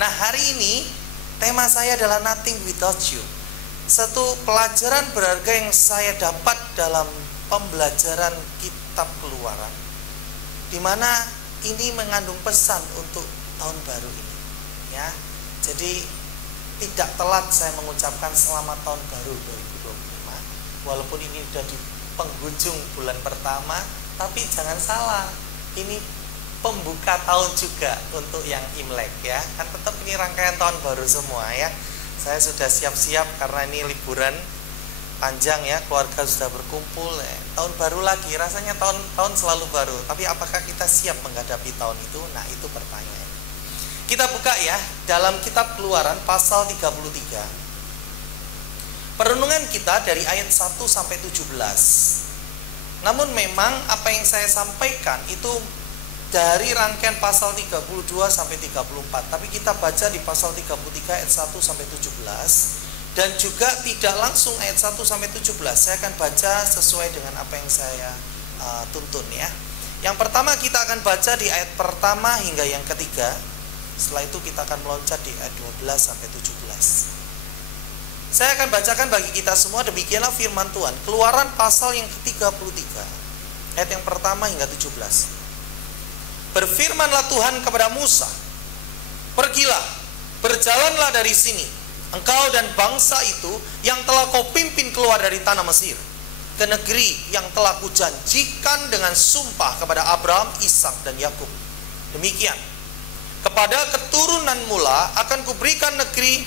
Nah, hari ini tema saya adalah Nothing Without You. Satu pelajaran berharga yang saya dapat dalam pembelajaran kitab Keluaran, di mana ini mengandung pesan untuk tahun baru ini, ya. Jadi tidak telat saya mengucapkan selamat tahun baru 2025. Walaupun ini sudah di penghujung bulan pertama, tapi jangan salah, ini pembuka tahun juga untuk yang Imlek, ya. Kan tetap ini rangkaian tahun baru semua, ya. Saya sudah siap-siap karena ini liburan panjang, ya, keluarga sudah berkumpul, ya. Tahun baru lagi, rasanya tahun selalu baru. Tapi apakah kita siap menghadapi tahun itu? Nah, itu pertanyaan. Kita buka, ya, dalam kitab Keluaran pasal 33. Perenungan kita dari ayat 1 sampai 17. Namun memang apa yang saya sampaikan itu dari rangkaian pasal 32 sampai 34. Tapi kita baca di pasal 33 ayat 1 sampai 17. Dan juga tidak langsung ayat 1 sampai 17. Saya akan baca sesuai dengan apa yang saya tuntun, ya. Yang pertama kita akan baca di ayat pertama hingga yang ketiga. Setelah itu kita akan meloncat di ayat 12 sampai 17. Saya akan bacakan bagi kita semua, demikianlah firman Tuhan. Keluaran pasal yang ke-33 ayat yang pertama hingga 17. Berfirmanlah Tuhan kepada Musa, pergilah, berjalanlah dari sini, engkau dan bangsa itu yang telah kau pimpin keluar dari tanah Mesir, ke negeri yang telah kujanjikan dengan sumpah kepada Abraham, Ishak dan Yakub. Demikian, kepada keturunan mula akan kuberikan negeri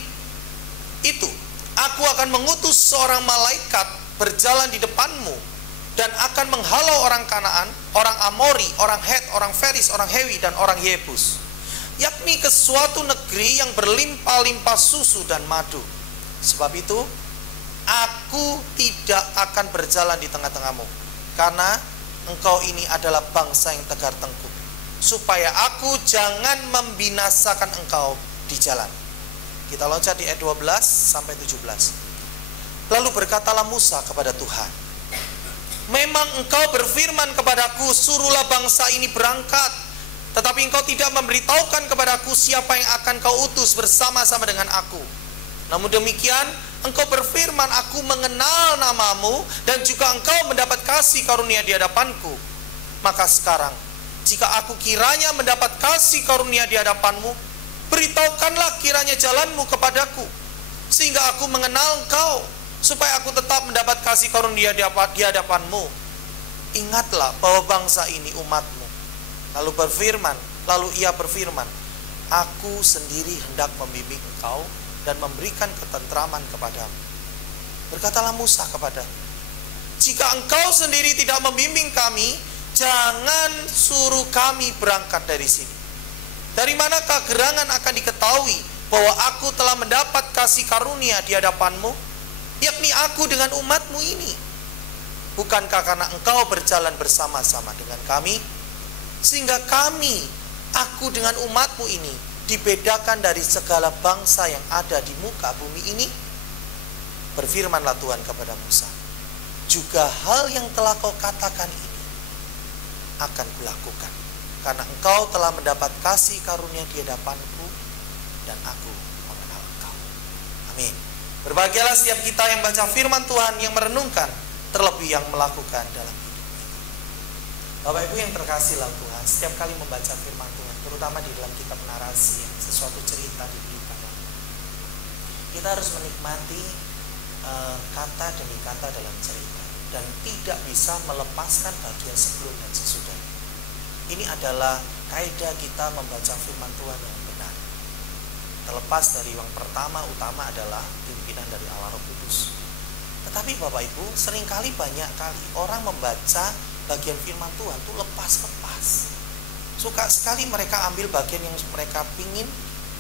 itu. Aku akan mengutus seorang malaikat berjalan di depanmu, dan akan menghalau orang Kanaan, orang Amori, orang Het, orang Feris, orang Hewi, dan orang Yebus, yakni ke suatu negeri yang berlimpah-limpah susu dan madu. Sebab itu, aku tidak akan berjalan di tengah-tengahmu, karena engkau ini adalah bangsa yang tegar tengkuk, supaya aku jangan membinasakan engkau di jalan. Kita loncat di ayat 12 sampai 17. Lalu berkatalah Musa kepada Tuhan, memang engkau berfirman kepadaku, suruhlah bangsa ini berangkat. Tetapi engkau tidak memberitahukan kepadaku siapa yang akan kau utus bersama-sama dengan aku. Namun demikian, engkau berfirman, aku mengenal namamu, dan juga engkau mendapat kasih karunia di hadapanku. Maka sekarang, jika aku kiranya mendapat kasih karunia di hadapanmu, beritahukanlah kiranya jalanmu kepadaku, sehingga aku mengenal engkau, supaya aku tetap mendapat kasih karunia di hadapanmu. Ingatlah bahwa bangsa ini umatmu. Lalu ia berfirman, aku sendiri hendak membimbing engkau dan memberikan ketentraman kepadamu. Berkatalah Musa kepadanya, jika engkau sendiri tidak membimbing kami, jangan suruh kami berangkat dari sini. Dari manakah gerangan akan diketahui bahwa aku telah mendapat kasih karunia di hadapanmu, yakni aku dengan umatmu ini? Bukankah karena engkau berjalan bersama-sama dengan kami, sehingga aku dengan umatmu ini dibedakan dari segala bangsa yang ada di muka bumi ini? Berfirmanlah Tuhan kepada Musa, juga hal yang telah kau katakan ini akan kulakukan, karena engkau telah mendapat kasih karunia di hadapanku, dan aku mengenal engkau. Amin. Berbahagialah setiap kita yang baca firman Tuhan, yang merenungkan, terlebih yang melakukan dalam hidupnya. Bapak Ibu yang terkasih dalam Tuhan, setiap kali membaca firman Tuhan, terutama di dalam kitab narasi, sesuatu cerita diberitakan, kita harus menikmati kata demi kata dalam cerita, dan tidak bisa melepaskan bagian sebelum dan sesudah. Ini adalah kaidah kita membaca firman Tuhan yang benar. Terlepas dari yang pertama utama adalah pimpinan dari Allah Roh Kudus. Tetapi Bapak Ibu, seringkali banyak kali orang membaca bagian firman Tuhan itu lepas-lepas. Suka sekali mereka ambil bagian yang mereka pingin,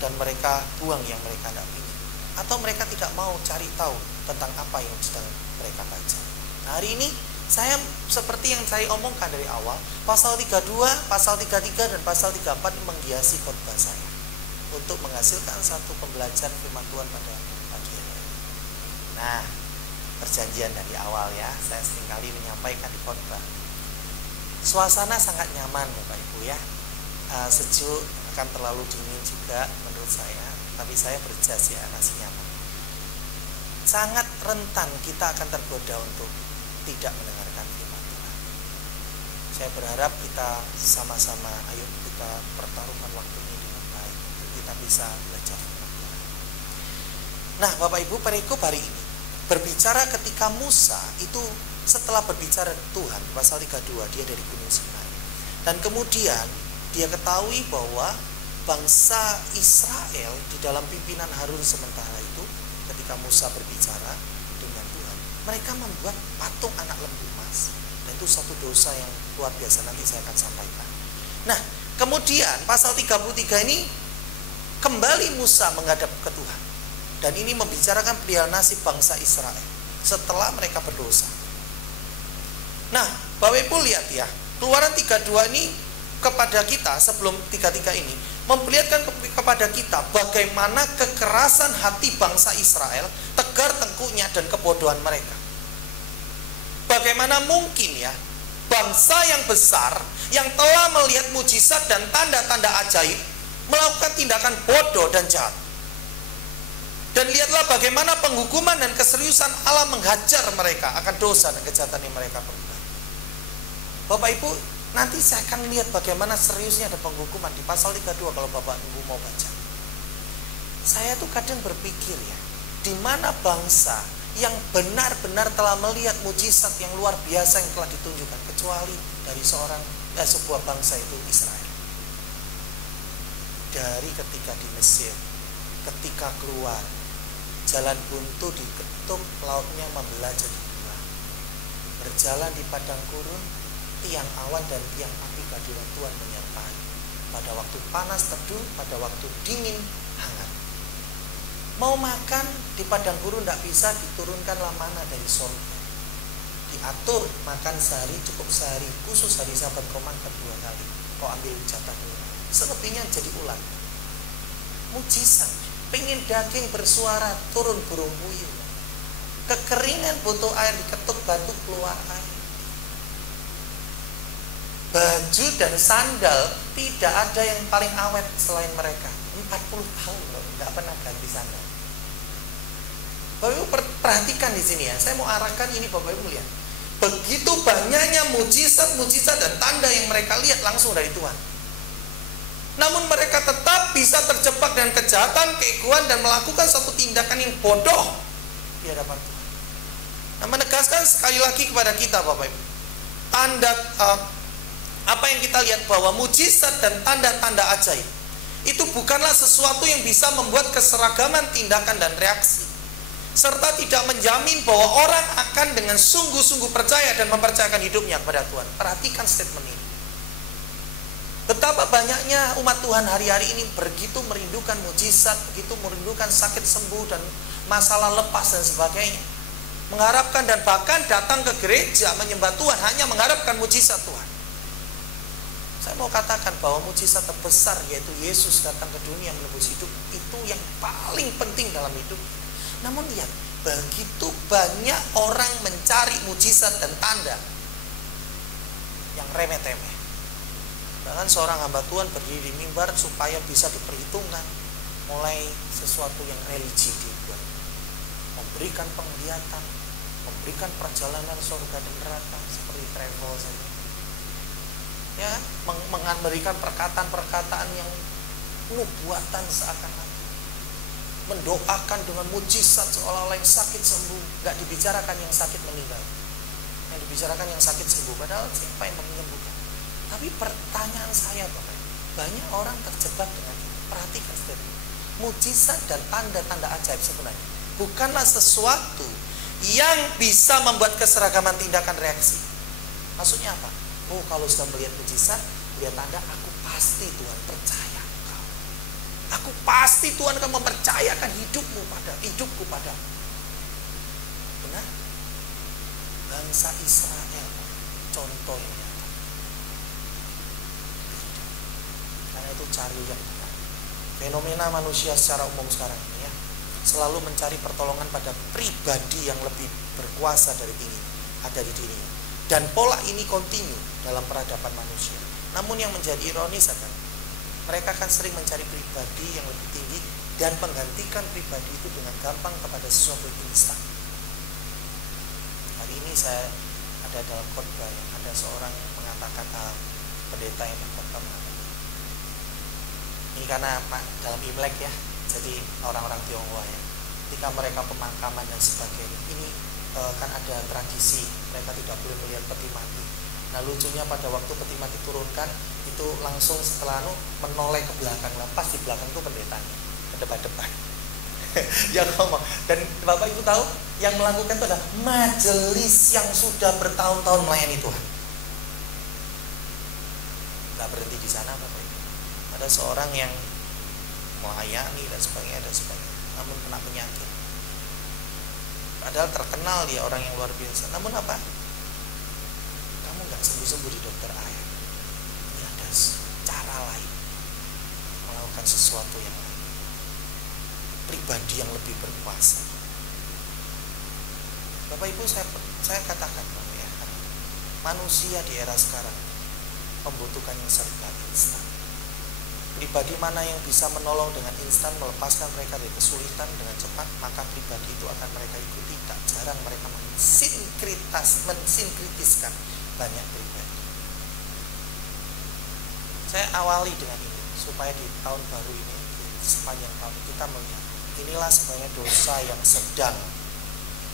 dan mereka buang yang mereka tidak pingin. Atau mereka tidak mau cari tahu tentang apa yang sedang mereka baca. Nah, hari ini saya seperti yang saya omongkan dari awal, pasal 32, pasal 33, dan pasal 34 menghiasi khotbah saya untuk menghasilkan satu pembelajaran firman Tuhan pada pagi hari. Nah, perjanjian dari awal, ya, saya seringkali menyampaikan di khotbah. Suasana sangat nyaman Bapak Ibu, ya, sejuk, akan terlalu dingin juga menurut saya, tapi saya berjas ya, kasih nyaman. Sangat rentan kita akan tergoda untuk tidak mendengarkan firman Tuhan. Saya berharap kita sama-sama, ayo kita pertaruhkan waktu ini dengan baik, kita bisa belajar firman Tuhan. Nah Bapak Ibu, perikop hari ini berbicara ketika Musa itu setelah berbicara Tuhan, pasal 32, dia dari Gunung Sinai. Dan kemudian dia ketahui bahwa bangsa Israel di dalam pimpinan Harun sementara itu, ketika Musa berbicara dengan Tuhan, mereka membuat patung anak lembu emas. Dan itu satu dosa yang luar biasa, nanti saya akan sampaikan. Nah, kemudian pasal 33 ini kembali Musa menghadap ke Tuhan. Dan ini membicarakan perihal nasib bangsa Israel setelah mereka berdosa. Nah, Bapak Ibu lihat ya, Keluaran 32 ini kepada kita sebelum 33 ini memperlihatkan kepada kita bagaimana kekerasan hati bangsa Israel, tegar tengkuknya dan kebodohan mereka. Bagaimana mungkin ya, bangsa yang besar yang telah melihat mujizat dan tanda-tanda ajaib melakukan tindakan bodoh dan jahat. Dan lihatlah bagaimana penghukuman dan keseriusan Allah menghajar mereka akan dosa dan kejahatan yang mereka perbuat. Bapak Ibu, nanti saya akan lihat bagaimana seriusnya ada penghukuman di pasal 32 kalau Bapak Ibu mau baca. Saya tuh kadang berpikir ya, di mana bangsa yang benar-benar telah melihat mujizat yang luar biasa yang telah ditunjukkan kecuali dari sebuah bangsa itu Israel. Dari ketika di Mesir, ketika keluar, jalan buntu diketuk, lautnya membelah jadi dua. Berjalan di padang gurun, tiang awan dan tiang api kehadiran Tuhan menyertai. Pada waktu panas teduh, pada waktu dingin hangat. Mau makan di padang gurun tidak bisa, diturunkanlah mana dari surga. Diatur makan sehari, cukup sehari, khusus hari Sabat kau makan 2 kali. Kau ambil jatah dulu. Selebihnya jadi ulat. Mujizat. Pengen daging bersuara, turun burung puyuh. Kekeringan butuh air, diketuk batu keluar air. Baju dan sandal tidak ada yang paling awet selain mereka. 40 tahun loh, nggak pernah ganti sandal. Bapak Ibu perhatikan di sini ya. Saya mau arahkan ini Bapak Ibu lihat. Begitu banyaknya mujizat-mujizat dan tanda yang mereka lihat langsung dari Tuhan. Namun mereka tetap bisa terjebak dengan kejahatan, keegoan dan melakukan satu tindakan yang bodoh di hadapan Tuhan. Nah, menegaskan sekali lagi kepada kita Bapak Ibu, apa yang kita lihat bahwa mujizat dan tanda-tanda ajaib itu bukanlah sesuatu yang bisa membuat keseragaman tindakan dan reaksi, serta tidak menjamin bahwa orang akan dengan sungguh-sungguh percaya dan mempercayakan hidupnya kepada Tuhan. Perhatikan statement ini. Betapa banyaknya umat Tuhan hari-hari ini begitu merindukan mujizat, begitu merindukan sakit sembuh dan masalah lepas dan sebagainya, mengharapkan dan bahkan datang ke gereja menyembah Tuhan hanya mengharapkan mujizat Tuhan. Saya mau katakan bahwa mujizat terbesar yaitu Yesus datang ke dunia menebus hidup itu yang paling penting dalam hidup. Namun lihat, begitu banyak orang mencari mujizat dan tanda yang remeh-temeh. Bahkan seorang hamba Tuhan berdiri di mimbar supaya bisa diperhitungkan, mulai sesuatu yang religi dibuat, memberikan penglihatan, memberikan perjalanan surga dan neraka seperti travel saja. Ya, memberikan perkataan-perkataan yang nubuatan seakan-akan, mendoakan dengan mujizat seolah-olah yang sakit sembuh. Gak dibicarakan yang sakit meninggal, yang dibicarakan yang sakit sembuh. Padahal siapa yang menyembuhkan? Tapi pertanyaan saya Bapak, banyak orang terjebak dengan itu. Perhatikan statement. Mujizat dan tanda-tanda ajaib sebenarnya bukanlah sesuatu yang bisa membuat keseragaman tindakan reaksi. Maksudnya apa? Oh, kalau sudah melihat mujizat, lihat tanda, aku pasti Tuhan percaya engkau. Aku pasti Tuhan akan mempercayakan hidupku pada. Benar? Bangsa Israel contoh yang nyata. Karena itu cari yang benar. Fenomena manusia secara umum sekarang ini ya, selalu mencari pertolongan pada pribadi yang lebih berkuasa dari tinggi ada di dirinya. Dan pola ini kontinu dalam peradaban manusia. Namun yang menjadi ironis adalah mereka akan sering mencari pribadi yang lebih tinggi dan menggantikan pribadi itu dengan gampang kepada sesuatu yang instan. Hari ini saya ada dalam khotbah yang ada seorang yang mengatakan, pendeta yang berkhotbah mengatakan, ini karena dalam Imlek ya, jadi orang-orang Tionghoa ya, ketika mereka pemakaman dan sebagainya, ini kan ada tradisi mereka tidak boleh melihat peti mati. Nah lucunya pada waktu peti mati turunkan itu langsung setelah menoleh ke belakang, pas di belakang itu pendetanya ke depan-depan yang ngomong. Dan Bapak Ibu tahu yang melakukan itu adalah majelis yang sudah bertahun-tahun melayani Tuhan. Gak berhenti di sana Bapak Ibu, ada seorang yang melayani dan sebagainya, namun kena penyakit. Padahal terkenal dia orang yang luar biasa. Namun apa? Kamu gak sembuh-sembuh di dokter air. Ini ada cara lain melakukan sesuatu yang lain. Pribadi yang lebih berkuasa. Bapak Ibu, saya katakan Bapak ya, manusia di era sekarang membutuhkan yang serba instan. Pribadi mana yang bisa menolong dengan instan, melepaskan mereka dari kesulitan dengan cepat, maka pribadi itu akan mereka ikuti. Tak jarang mereka mensinkritiskan banyak pribadi. Saya awali dengan ini supaya di tahun baru ini, sepanjang tahun kita melihat inilah sebenarnya dosa yang sedang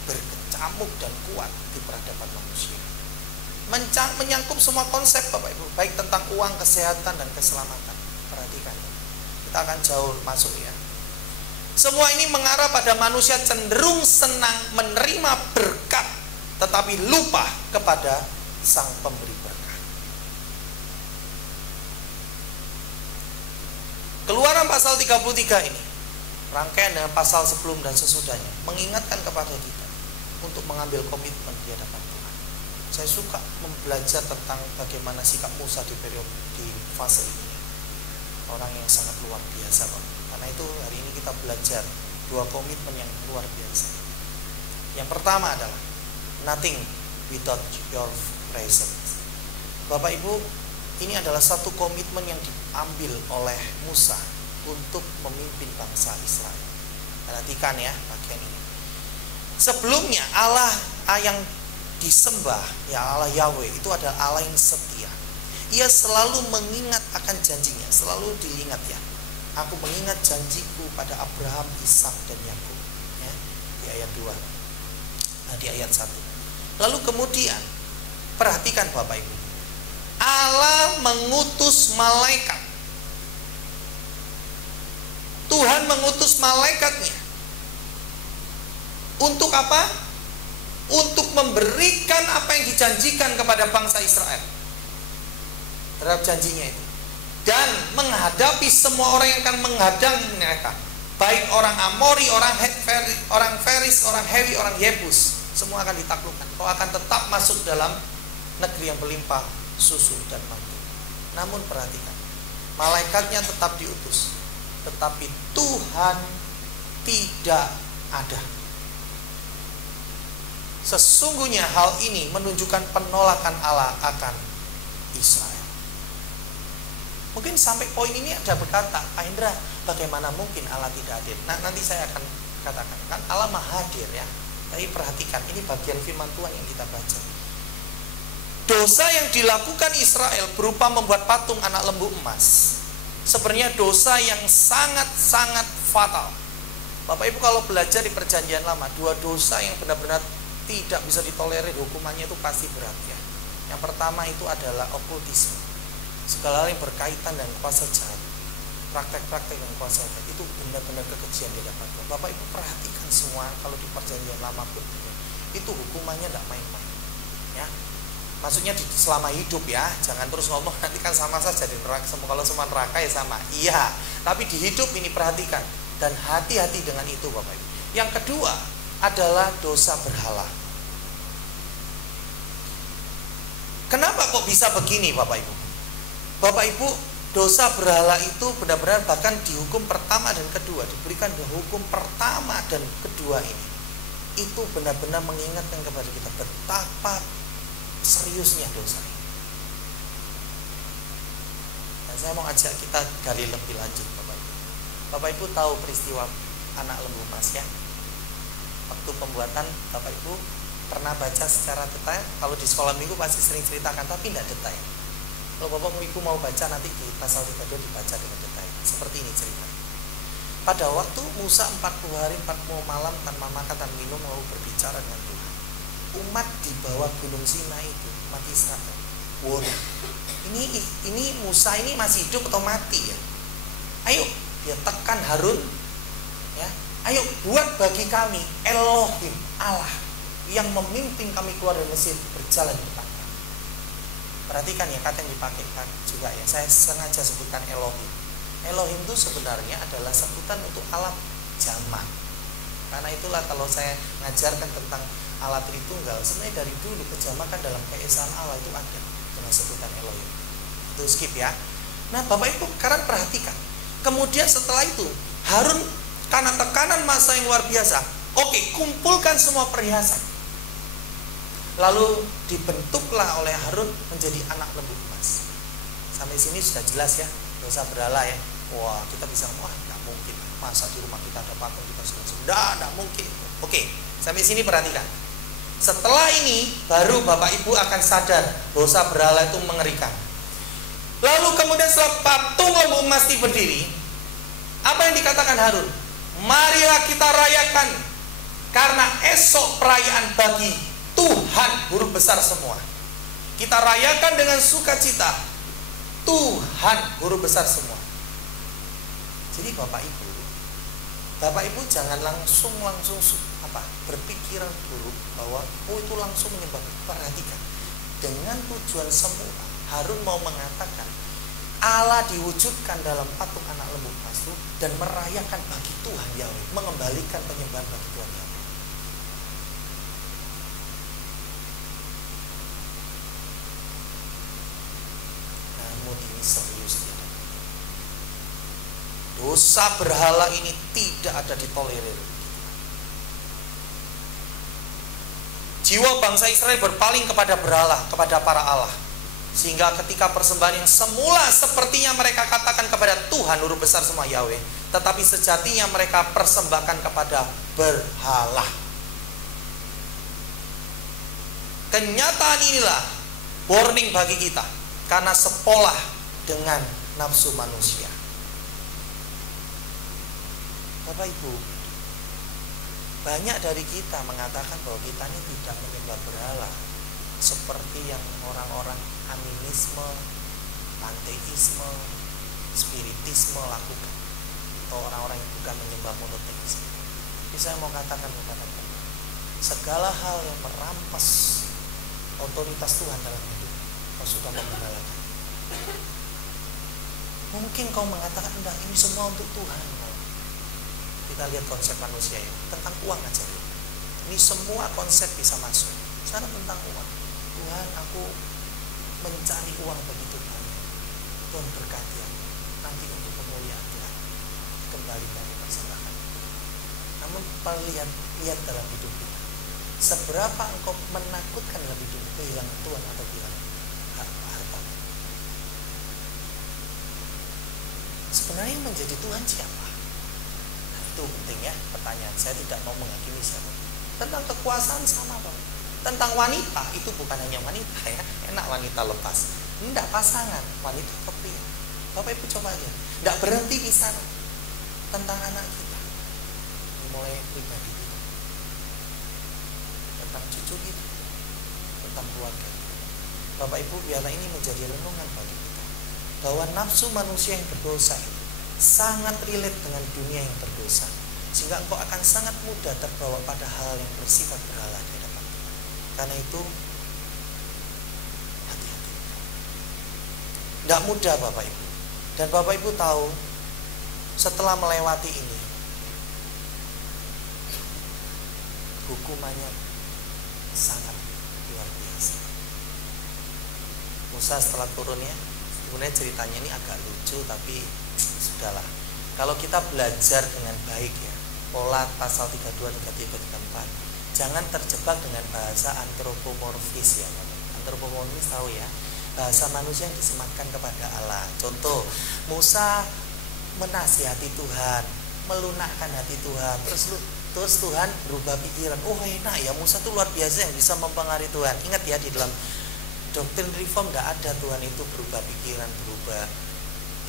berkecamuk dan kuat di peradaban manusia. Menyangkup semua konsep Bapak Ibu, baik tentang uang, kesehatan, dan keselamatan. Perhatikan, kita akan jauh masuk ya. Semua ini mengarah pada manusia cenderung senang menerima berkat, tetapi lupa kepada Sang Pemberi berkat. Keluaran pasal 33 ini, rangkaian dengan pasal sebelum dan sesudahnya, mengingatkan kepada kita untuk mengambil komitmen di hadapan Tuhan. Saya suka belajar tentang bagaimana sikap Musa di fase ini. Orang yang sangat luar biasa Bapak. Karena itu hari ini kita belajar dua komitmen yang luar biasa. Yang pertama adalah nothing without your presence. Bapak Ibu, ini adalah satu komitmen yang diambil oleh Musa untuk memimpin bangsa Israel. Perhatikan ya bagian ini. Sebelumnya Allah yang disembah, ya Allah Yahweh, itu adalah Allah yang setia. Ia selalu mengingat akan janjinya, selalu diingat ya. Aku mengingat janjiku pada Abraham, Ishak dan Yakub. Ya, di ayat 2. Nah, di ayat 1. Lalu kemudian perhatikan Bapak Ibu. Allah mengutus malaikat. Tuhan mengutus malaikatnya. Untuk apa? Untuk memberikan apa yang dijanjikan kepada bangsa Israel terhadap janjinya itu, dan menghadapi semua orang yang akan menghadang mereka, baik orang Amori, orang Feris, orang Hewi, orang Yebus, semua akan ditaklukkan. Kau akan tetap masuk dalam negeri yang berlimpah susu dan madu. Namun perhatikan, malaikatnya tetap diutus, tetapi Tuhan tidak ada. Sesungguhnya hal ini menunjukkan penolakan Allah akan Israel. Mungkin sampai poin ini ada berkata, Pak Indra, bagaimana mungkin Allah tidak hadir? Nah, nanti saya akan katakan, kan Allah maha hadir ya. Tapi perhatikan, ini bagian firman Tuhan yang kita baca. Dosa yang dilakukan Israel berupa membuat patung anak lembu emas, sebenarnya dosa yang sangat-sangat fatal. Bapak Ibu kalau belajar di perjanjian lama, dua dosa yang benar-benar tidak bisa ditolerir, hukumannya itu pasti berat ya. Yang pertama itu adalah okultisme. Segala hal yang berkaitan dengan kuasa jahat, praktek-praktek dengan kuasa jahat, itu benar-benar kekejian di hadapan Tuhan. Bapak Ibu perhatikan semua, kalau di perjanjian lama pun itu hukumannya tidak main-main ya. Maksudnya selama hidup ya, jangan terus ngomong nanti kan sama saja di neraka, kalau semua neraka ya sama. Iya, tapi di hidup ini perhatikan dan hati-hati dengan itu Bapak Ibu. Yang kedua adalah dosa berhala. Kenapa kok bisa begini Bapak Ibu? Bapak Ibu, dosa berhala itu benar-benar bahkan dihukum pertama dan kedua, diberikan hukum pertama dan kedua ini. Itu benar-benar mengingatkan kepada kita betapa seriusnya dosa ini. Dan saya mau ajak kita gali lebih lanjut Bapak Ibu. Bapak Ibu tahu peristiwa anak lembu emas ya? Waktu pembuatan Bapak Ibu pernah baca secara detail. Kalau di sekolah minggu pasti sering ceritakan, tapi tidak detail. Kalau Bapak Ibu mau baca nanti di pasal 32 dibaca dengan detail. Seperti ini cerita. Pada waktu Musa 40 hari 40 malam tanpa makan dan minum mau berbicara dengan Tuhan. Umat di bawah gunung Sinai itu, umat Israel. Waduh, ini Musa ini masih hidup atau mati ya? Ayo, dia tekan Harun, ya. Ayo buat bagi kami Elohim, Allah yang memimpin kami keluar dari Mesir, berjalan di depan kami. Perhatikan ya kata yang dipakai juga ya. Saya sengaja sebutkan Elohim. Elohim itu sebenarnya adalah sebutan untuk alat jamak. Karena itulah kalau saya ngajarkan tentang alat Tritunggal, sebenarnya dari dulu kejamakan dalam keesaan Allah itu ada dengan sebutan Elohim. Itu skip ya. Nah Bapak Ibu sekarang perhatikan. Kemudian setelah itu Harun karena tekanan massa yang luar biasa, oke, kumpulkan semua perhiasan. Lalu dibentuklah oleh Harun menjadi anak lembu emas. Sampai sini sudah jelas ya, dosa berhala ya. Wah, kita bisa, wah nggak mungkin, masa di rumah kita ada patung kita sudah, nggak mungkin. Oke, sampai sini perhatikan. Setelah ini baru Bapak Ibu akan sadar dosa berhala itu mengerikan. Lalu kemudian setelah patung lembu emas berdiri, apa yang dikatakan Harun? Marilah kita rayakan, karena esok perayaan bagi Tuhan Guru besar semua. Kita rayakan dengan sukacita Tuhan Guru besar semua. Jadi Bapak Ibu jangan langsung berpikiran buruk bahwa itu langsung menyembah. Perhatikan, dengan tujuan semua Harun mau mengatakan Allah diwujudkan dalam patung anak lembu emas itu dan merayakan bagi Tuhan Yahweh, mengembalikan penyembahan bagi Tuhan Yahweh. Namun ini serius ya. Dosa berhala ini tidak ada ditolerir. Jiwa bangsa Israel berpaling kepada berhala, kepada para Allah. Sehingga ketika persembahan yang semula sepertinya mereka katakan kepada Tuhan Guru besar semua Yahweh, tetapi sejatinya mereka persembahkan kepada berhala. Kenyataan inilah warning bagi kita, karena sepolah dengan nafsu manusia. Bapak Ibu, banyak dari kita mengatakan bahwa kita ini tidak menyembah berhala, seperti yang orang-orang animisme, panteisme, spiritisme lakukan, atau orang-orang yang bukan menyembah monoteisme. Jadi saya mau katakan kepada kamu, segala hal yang merampas otoritas Tuhan dalam hidup, kau sudah memberhalakan. Mungkin kau mengatakan, enggak, ini semua untuk Tuhan. Kita lihat konsep manusia ya, tentang uang aja. Ini semua konsep bisa masuk. Sana tentang uang. Tuhan, aku mencari uang bagi Tuhan. Tuhan berkati aku. Nanti untuk pemulihan Tuhan, kembalikan persembahkan. Namun lihat dalam hidup kita, seberapa engkau menakutkan dalam hidup kehilangan Tuhan atau kehilangan harta. Sebenarnya yang menjadi Tuhan siapa? Nah, itu penting ya pertanyaan. Saya tidak mau menghakimi siapa. Tentang kekuasaan sama Pak. Tentang wanita, itu bukan hanya wanita ya. Enak wanita lepas. Tidak pasangan, wanita atau pria. Bapak Ibu coba lihat. Tidak berhenti di sana. Tentang anak kita. Mulai pribadi kita. Tentang cucu kita. Tentang keluarga kita. Bapak Ibu, biarlah ini menjadi renungan bagi kita. Bahwa nafsu manusia yang berdosa itu sangat relate dengan dunia yang berdosa. Sehingga engkau akan sangat mudah terbawa pada hal yang bersifat berhala di hadapan Tuhan. Karena itu hati-hati. Tidak mudah Bapak Ibu. Dan Bapak Ibu tahu, setelah melewati ini, hukumannya sangat luar biasa. Musa setelah turunnya, sebenarnya ceritanya ini agak lucu, tapi sudahlah. Kalau kita belajar dengan baik ya, pola pasal 32, 33, 34, jangan terjebak dengan bahasa antropomorfis ya. Antropomorfis tahu ya, bahasa manusia yang disematkan kepada Allah. Contoh, Musa menasihati Tuhan, melunakkan hati Tuhan, terus Tuhan berubah pikiran. Oh enak ya, Musa tuh luar biasa yang bisa mempengaruhi Tuhan. Ingat ya, di dalam doktrin reform tidak ada Tuhan itu berubah pikiran,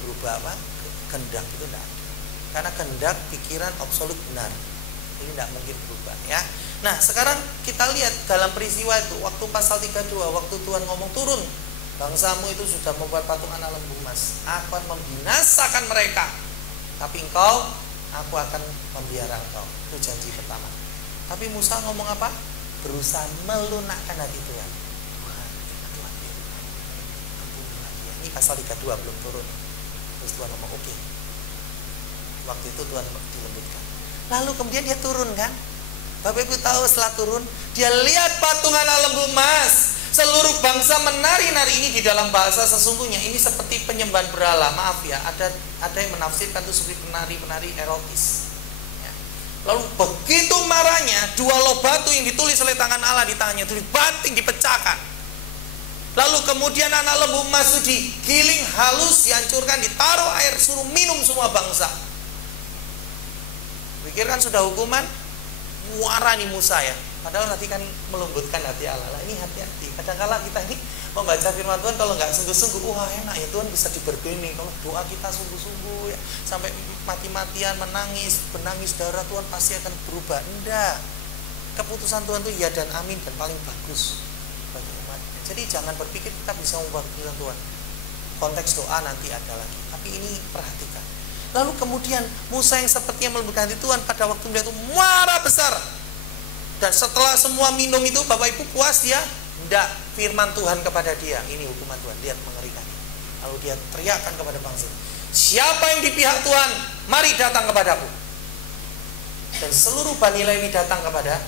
berubah apa? Kehendak itu tidak ada. Karena kehendak pikiran absolut benar. Ini tidak mungkin berubah ya. Nah, sekarang kita lihat dalam peristiwa itu, waktu pasal 32, waktu Tuhan ngomong turun, bangsamu itu sudah membuat patung anak lembu emas. Aku akan membinasakan mereka, tapi engkau, aku akan memelihara engkau. Itu janji pertama. Tapi Musa ngomong apa? Berusaha melunakkan hati Tuhan. Tuhan, ampunilah dia. Ini pasal 32 belum turun. Terus Tuhan ngomong oke. Waktu itu Tuhan dilembutkan. Lalu kemudian dia turun kan? Bapak Ibu tahu setelah turun, dia lihat patung anak lembu emas. Seluruh bangsa menari-nari. Ini di dalam bahasa sesungguhnya ini seperti penyembahan berhala. Maaf ya, ada yang menafsirkan itu seperti penari-penari erotis ya. Lalu begitu marahnya, dua loh batu yang ditulis oleh tangan Allah di tangannya itu dibanting, dipecahkan. Lalu kemudian anak lembu emas itu digiling halus, dihancurkan, ditaruh air, suruh minum semua bangsa. Pikirkan sudah hukuman, muara nih Musa ya. Padahal nanti kan melembutkan hati Allah. Ini hati-hati. Kadang-kala kita ini membaca firman Tuhan kalau nggak sungguh-sungguh, wah enak ya Tuhan bisa diberkeni. Kalau doa kita sungguh-sungguh ya, sampai mati-matian menangis darah, Tuhan pasti akan berubah. Enggak. Keputusan Tuhan itu ya dan amin dan paling bagus bagi umatnya. Jadi jangan berpikir kita bisa mengubah keputusan Tuhan. Konteks doa nanti ada lagi. Tapi ini perhatikan. Lalu kemudian Musa yang sepertinya melembutkan hati Tuhan pada waktu melihat itu marah besar. Dan setelah semua minum itu, Bapak Ibu puas dia? Tidak. Firman Tuhan kepada dia, ini hukuman Tuhan. Lihat mengerikan. Lalu dia teriakkan kepada bangsa, siapa yang di pihak Tuhan? Mari datang kepadaku. Dan seluruh Bani Lewi datang kepada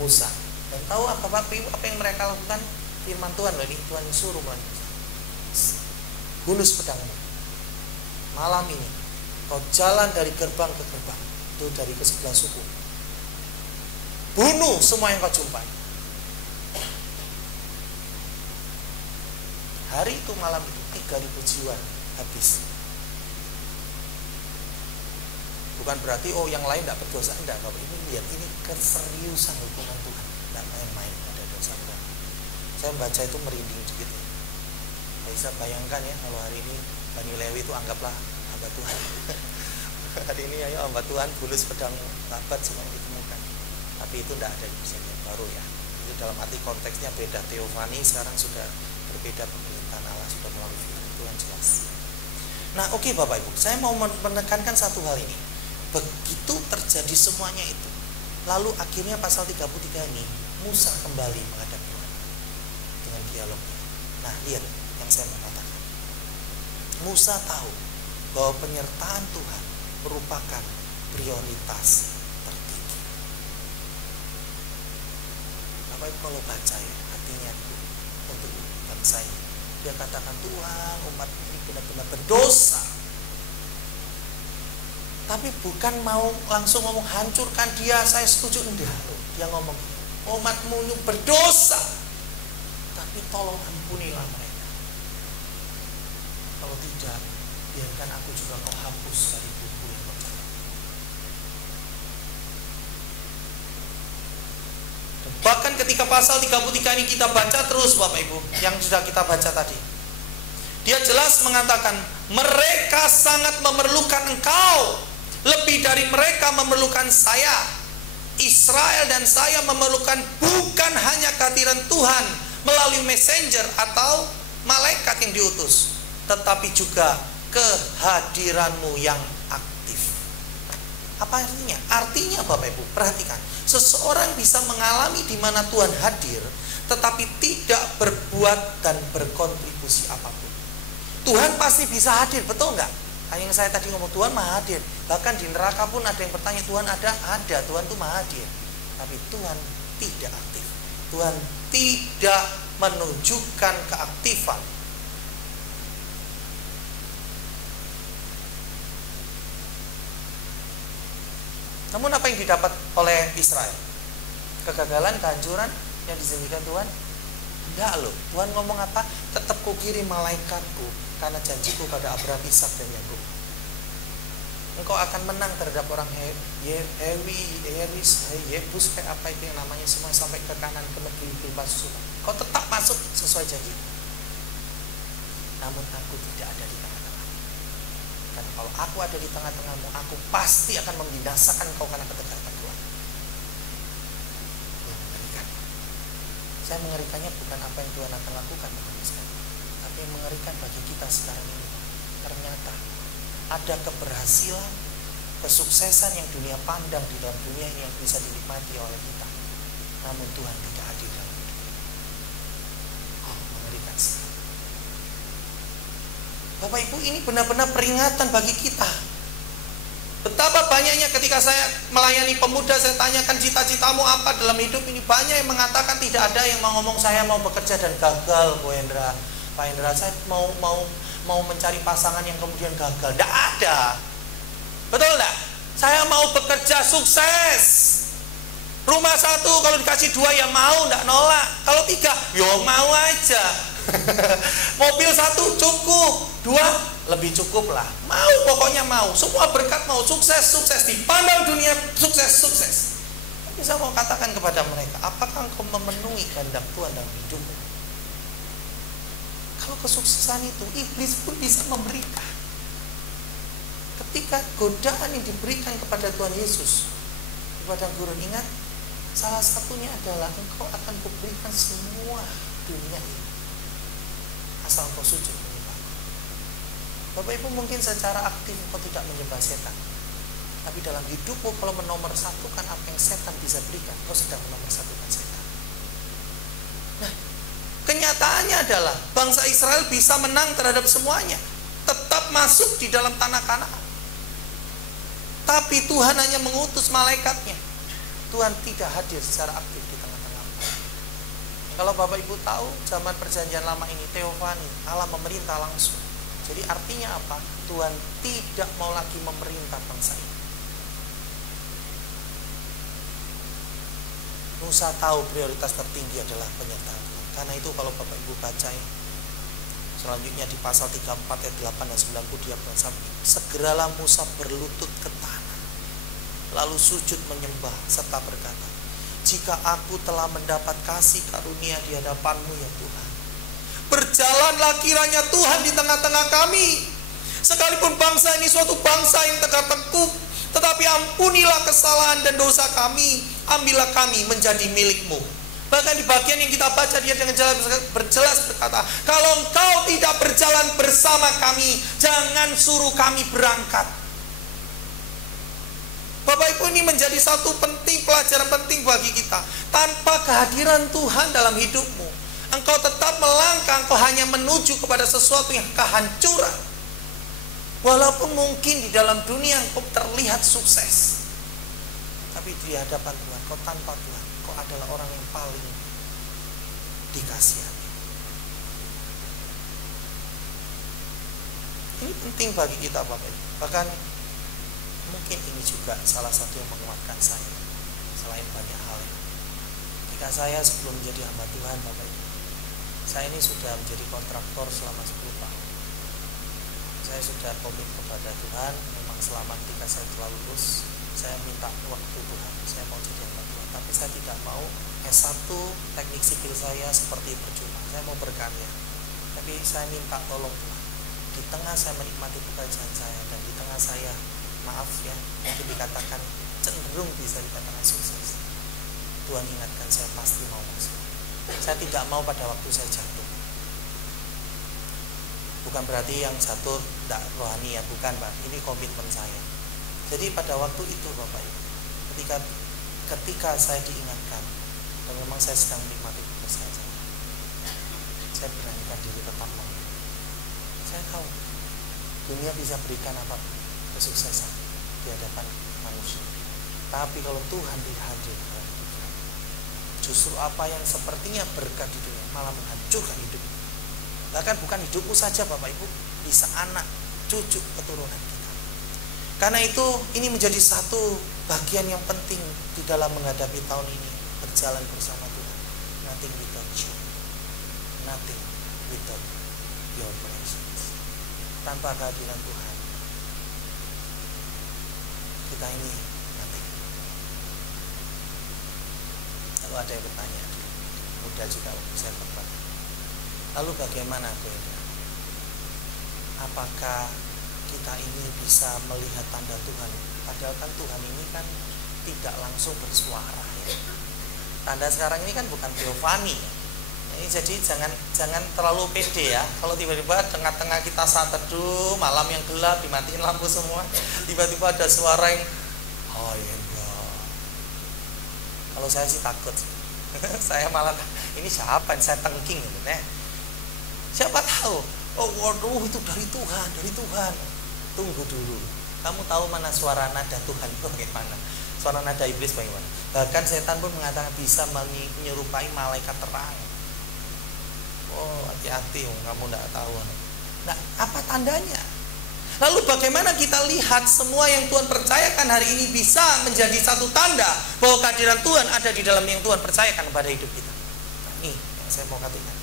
Musa. Dan tahu apa Bapak Ibu apa yang mereka lakukan? Firman Tuhan loh, ini Tuhan yang suruh melalui Musa. Hunus pedangmu. Malam ini kau jalan dari gerbang ke gerbang, itu dari ke sebelah suku. Bunuh semua yang kau jumpai. Hari itu malam itu 3.000 jiwa habis. Bukan berarti oh yang lain tidak berdosa. Enggak, Bapak. Ini lihat, ini keseriusan hukuman Tuhan. Tidak main-main pada dosa Tuhan. Saya membaca itu merinding sedikit. Saya bisa bayangkan ya, kalau hari ini Bani Lewi itu anggaplah hamba Tuhan. Hari ini ayo hamba Tuhan, bulus pedang labat semua yang ditemukan. Tapi itu tidak ada di perjanjian baru ya. Itu dalam arti konteksnya beda. Teofani sekarang sudah berbeda, pemerintahan Allah sudah melalui firman Tuhan jelas. Nah oke Bapak Ibu, saya mau menekankan satu hal ini. Begitu terjadi semuanya itu, lalu akhirnya pasal 33 ini Musa kembali menghadap Tuhan dengan dialognya. Nah lihat yang saya mau katakan. Musa tahu bahwa penyertaan Tuhan merupakan prioritas tertinggi. Bapak Ibu kalau baca ya hatinya untuk bangsa ini, dia katakan Tuhan umat ini benar-benar berdosa. Tapi bukan mau langsung ngomong hancurkan dia, saya setuju, enggak. Dia ngomong umatmu ini berdosa, tapi tolong ampunilah mereka. Kalau tidak, biarkan aku juga kau hapus dari buku yang kau catat. Bahkan ketika pasal 33 ini kita baca terus Bapak Ibu, yang sudah kita baca tadi, dia jelas mengatakan mereka sangat memerlukan engkau, lebih dari mereka memerlukan saya. Israel dan saya memerlukan bukan hanya kehadiran Tuhan melalui messenger atau malaikat yang diutus, tetapi juga kehadiranmu yang aktif. Apa artinya? Artinya Bapak Ibu, perhatikan. Seseorang bisa mengalami di mana Tuhan hadir, tetapi tidak berbuat dan berkontribusi apapun. Tuhan pasti bisa hadir, betul nggak? Yang saya tadi ngomong Tuhan maha hadir. Bahkan di neraka pun ada yang bertanya Tuhan ada, Tuhan itu maha hadir. Tapi Tuhan tidak aktif. Tuhan tidak menunjukkan keaktifan. Namun apa yang didapat oleh Israel? Kegagalan, kehancuran yang dijanjikan Tuhan? Enggak loh. Tuhan ngomong apa? Tetap kukirim malaikatku karena janjiku pada Abraham, Ishak dan Yakub. Engkau akan menang terhadap orang Yebus kayak apa itu yang namanya, semua sampai ke kanan ke negeri tumpah susu. Kau tetap masuk sesuai janji. Namun aku tidak ada di tengah-tengah. Karena kalau aku ada di tengah-tengahmu, aku pasti akan membinasakan kau karena ketegaran Tuhan. Yang mengerikan. Saya mengerikannya bukan apa yang Tuhan akan lakukan, tapi yang mengerikan bagi kita sekarang ini. Ternyata ada keberhasilan, kesuksesan yang dunia pandang di dalam dunia ini yang bisa dinikmati oleh kita. Namun Tuhan tidak hadir dalam hidup. Mengerikan sekali. Bapak Ibu, ini benar-benar peringatan bagi kita. Betapa banyaknya ketika saya melayani pemuda, saya tanyakan cita-citamu apa dalam hidup ini. Banyak yang mengatakan tidak ada yang mau ngomong saya mau bekerja dan gagal, Bu Hendra. Pak Hendra, saya mau mencari pasangan yang kemudian gagal. Tidak ada. Betul enggak? Saya mau bekerja sukses. Rumah 1 kalau dikasih 2 ya mau, enggak nolak. Kalau 3, yo mau aja. Mobil 1 cukup, 2 lebih cukup lah. Mau, pokoknya mau. Semua berkat mau, sukses. Dipandang dunia, sukses. Tapi saya mau katakan kepada mereka, apakah engkau memenuhi kehendak Tuhan dalam hidupmu? Kalau kesuksesan itu, iblis pun bisa memberikan. Ketika godaan yang diberikan kepada Tuhan Yesus kepada guru, ingat, salah satunya adalah engkau akan kuberikan semua dunia ini asal engkau sujud menyembahku. Bapak Ibu, mungkin secara aktif engkau tidak menyembah setan, tapi dalam hidupmu kalau menomorsatukan apa yang setan bisa berikan, engkau sedang menomorsatukan setan. Nah, kenyataannya adalah bangsa Israel bisa menang terhadap semuanya, tetap masuk di dalam tanah Kanaan. Tapi Tuhan hanya mengutus malaikatnya. Tuhan tidak hadir secara aktif di tengah-tengah. Kalau Bapak Ibu tahu, zaman perjanjian lama ini teofani, Allah memerintah langsung. Jadi artinya apa? Tuhan tidak mau lagi memerintah bangsa ini. Musa tahu prioritas tertinggi adalah penyertaan Tuhan. Karena itu kalau Bapak Ibu baca ya, selanjutnya di pasal 34 ayat 8 dan 90 dia berkata, segeralah Musa berlutut ke tanah, lalu sujud menyembah serta berkata, jika aku telah mendapat kasih karunia di hadapan-Mu ya Tuhan, berjalanlah kiranya Tuhan di tengah-tengah kami. Sekalipun bangsa ini suatu bangsa yang tegak tengkuk, tetapi ampunilah kesalahan dan dosa kami, ambillah kami menjadi milik-Mu. Bahkan di bagian yang kita baca, dia dengan berjelas berkata, kalau engkau tidak berjalan bersama kami, jangan suruh kami berangkat. Bapak Ibu, ini menjadi satu pelajaran penting bagi kita. Tanpa kehadiran Tuhan dalam hidupmu, engkau tetap melangkah, engkau hanya menuju kepada sesuatu yang kehancuran. Walaupun mungkin di dalam dunia engkau terlihat sukses, tapi di hadapan Tuhan, kau tanpa Tuhan, kau adalah orang yang paling dikasihani. Ini penting bagi kita Bapak Ibu. Bahkan mungkin ini juga salah satu yang menguatkan saya, selain banyak hal. Ketika saya sebelum menjadi hamba Tuhan Bapak Ibu, saya ini sudah menjadi kontraktor selama 10 tahun. Saya sudah komit kepada Tuhan. Memang selama ketika saya telah lulus, saya minta waktu Tuhan, saya mau jadi hamba Tuhan. Tapi saya tidak mau S1 teknik sipil saya seperti percuma. Saya mau berkarya. Tapi saya minta tolong Tuhan, di tengah saya menikmati pekerjaan saya, dan di tengah saya, maaf ya, mungkin dikatakan cenderung bisa dikatakan sukses, Tuhan ingatkan saya pasti mau masuk. Saya tidak mau pada waktu saya jatuh. Bukan berarti yang jatuh tidak rohani ya, bukan Pak. Ini komitmen saya. Jadi pada waktu itu Bapak Ibu, ketika saya diingatkan, dan memang saya sedang menikmati pekerjaan saya beranikan diri tetap mau. Saya tahu dunia bisa berikan apa kesuksesan di hadapan manusia, tapi kalau Tuhan dihadirkan, justru apa yang sepertinya berkat di dunia malah menghancurkan hidup. Bahkan bukan hidupmu saja Bapak Ibu, bisa anak, cucu, keturunan kita. Karena itu ini menjadi satu bagian yang penting di dalam menghadapi tahun ini, berjalan bersama Tuhan. Nothing without you. nothing without your presence. Tanpa kehadiran Tuhan, kita ini nothing. Lalu ada yang bertanya, mudah juga saya bertanya, lalu bagaimana Bu Indra? Apakah kita ini bisa melihat tanda Tuhan? Padahal kan Tuhan ini kan tidak langsung bersuara ya. Tanda sekarang ini kan bukan teofani ya. Ini jadi jangan terlalu pede ya. Kalau tiba-tiba tengah-tengah kita saat teduh, malam yang gelap, dimatiin lampu semua, tiba-tiba ada suara yang oh ya enggak. Kalau saya sih takut. Saya malah ini siapa? Saya tengking gitu nih. Siapa tahu? Oh waduh, itu dari Tuhan, dari Tuhan. Tunggu dulu. Kamu tahu mana suara nada Tuhan itu bagaimana? Suara nada iblis bagaimana? Bahkan setan pun mengatakan bisa menyerupai malaikat terang. Oh hati-hati, kamu tidak tahu. Nah, apa tandanya? Lalu bagaimana kita lihat semua yang Tuhan percayakan hari ini bisa menjadi satu tanda bahwa kehadiran Tuhan ada di dalam yang Tuhan percayakan kepada hidup kita. Nah, ini yang saya mau katakan.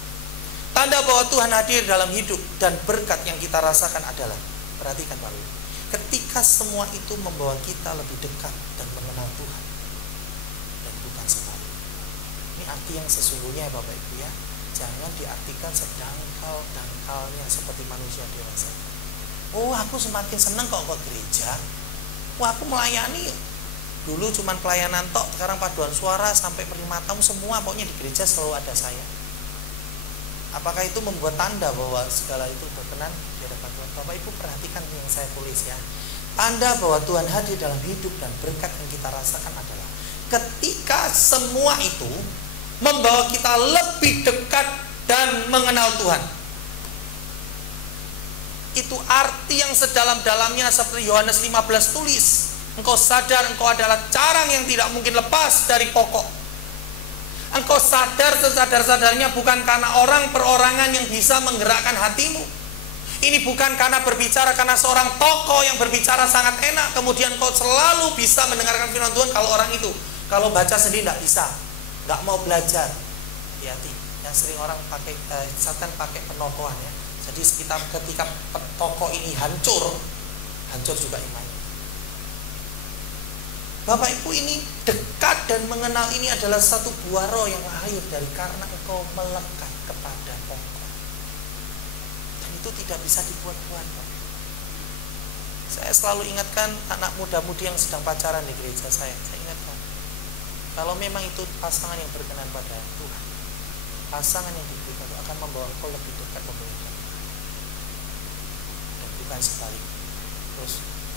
Tanda bahwa Tuhan hadir dalam hidup dan berkat yang kita rasakan adalah, perhatikan Pak Louis, ketika semua itu membawa kita lebih dekat dan mengenal Tuhan, dan bukan sebaliknya. Ini arti yang sesungguhnya Bapak Ibu ya. Jangan diartikan sedangkal-dangkalnya seperti manusia dewasa. Oh aku semakin senang kok ke gereja. Wah aku melayani. Dulu cuman pelayanan tok, sekarang paduan suara sampai penerima tamu semua, pokoknya di gereja selalu ada saya. Apakah itu membuat tanda bahwa segala itu berkenan di hadapan Tuhan? Bapak Ibu perhatikan yang saya tulis ya. Tanda bahwa Tuhan hadir dalam hidup dan berkat yang kita rasakan adalah ketika semua itu membawa kita lebih dekat dan mengenal Tuhan. Itu arti yang sedalam-dalamnya seperti Yohanes 15 tulis. Engkau sadar engkau adalah carang yang tidak mungkin lepas dari pokok. Engkau sadar sesadar-sadarnya bukan karena orang perorangan yang bisa menggerakkan hatimu. Ini bukan karena berbicara karena seorang tokoh yang berbicara sangat enak, kemudian kau selalu bisa mendengarkan firman Tuhan kalau orang itu. Kalau baca sendiri tidak bisa, nggak mau belajar. Hati-hati. Yang sering orang pakai setan pakai penokohan ya. Jadi ketika tokoh ini hancur juga imannya. Bapak Ibu, ini dekat dan mengenal ini adalah satu buah roh yang lahir dari karena engkau melekat kepada pokok. Dan itu tidak bisa dibuat-buat. Saya selalu ingatkan anak muda-mudi yang sedang pacaran di gereja saya ingatkan, kalau memang itu pasangan yang berkenan pada Tuhan, pasangan yang diberikan itu akan membawa engkau lebih dekat memberikan, dan bukan sebaliknya. Terus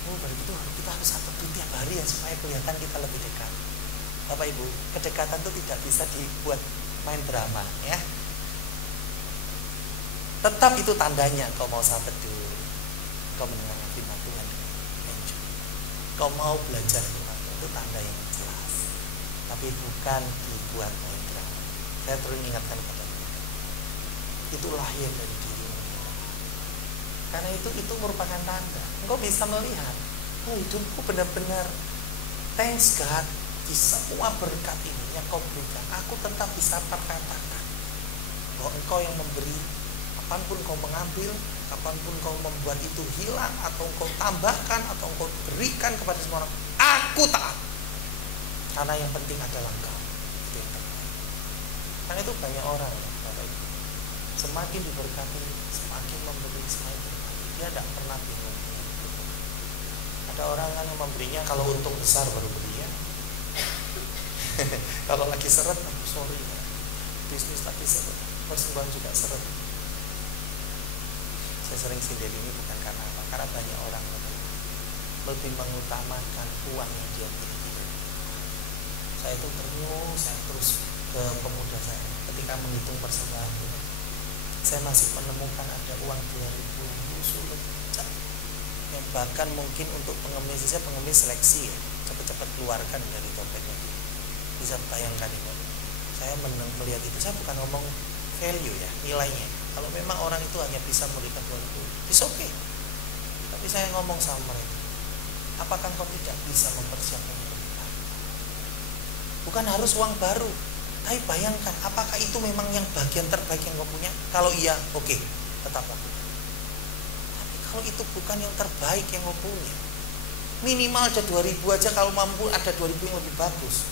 berarti itu kita harus satu tiap hari ya supaya kelihatan kita lebih dekat. Bapak Ibu, kedekatan itu tidak bisa dibuat main drama ya. Tetap itu tandanya kau mau saat teduh, kau mendengarkan firman Tuhan, kau mau belajar Tuhan, itu tanda yang jelas. Tapi bukan dibuat main drama. Saya terus ingatkan kepada itu lahir dari dirimu. Karena itu merupakan tanda. Engkau bisa melihat, oh hidupku benar-benar thanks God, di semua berkat ini yang kau berikan, aku tetap bisa perkatakan bahwa engkau yang memberi. Kapanpun kau mengambil, kapanpun kau membuat itu hilang, atau engkau tambahkan, atau engkau berikan kepada semua orang, aku taat. Karena yang penting adalah engkau. Itu yang terbaik. Karena itu banyak orang Bapak Ibu, semakin diberkati, semakin memberi, semakin berkati. Dia tidak pernah bingung. Ada orang yang memberinya kalau untung besar baru beri ya. Kalau lagi seret, sorry ya. Bisnis lagi seret, persembahan juga seret. Saya sering sindir ini bukan karena apa, karena banyak orang lebih mengutamakan uang yang dia miliki. Saya itu terus ke pemuda saya ketika menghitung persembahan itu. Saya masih menemukan ada uang 2.000 sulit, yang bahkan mungkin untuk pengemis, saya pengemis seleksi ya, cepat-cepat keluarkan dari dompetnya. Bisa bayangkan itu. Saya melihat itu, saya bukan ngomong value ya, nilainya. Kalau memang orang itu hanya bisa memberikan 2.000, it's okay. Tapi saya ngomong sama mereka, apakah kau tidak bisa mempersiapkan itu? Bukan harus uang baru, Tapi bayangkan, apakah itu memang yang bagian terbaik yang kau punya? Kalau iya, oke, tetap lakukan. Tapi kalau itu bukan yang terbaik yang kau punya, minimal ada 2000 aja, kalau mampu ada 2000 yang lebih bagus.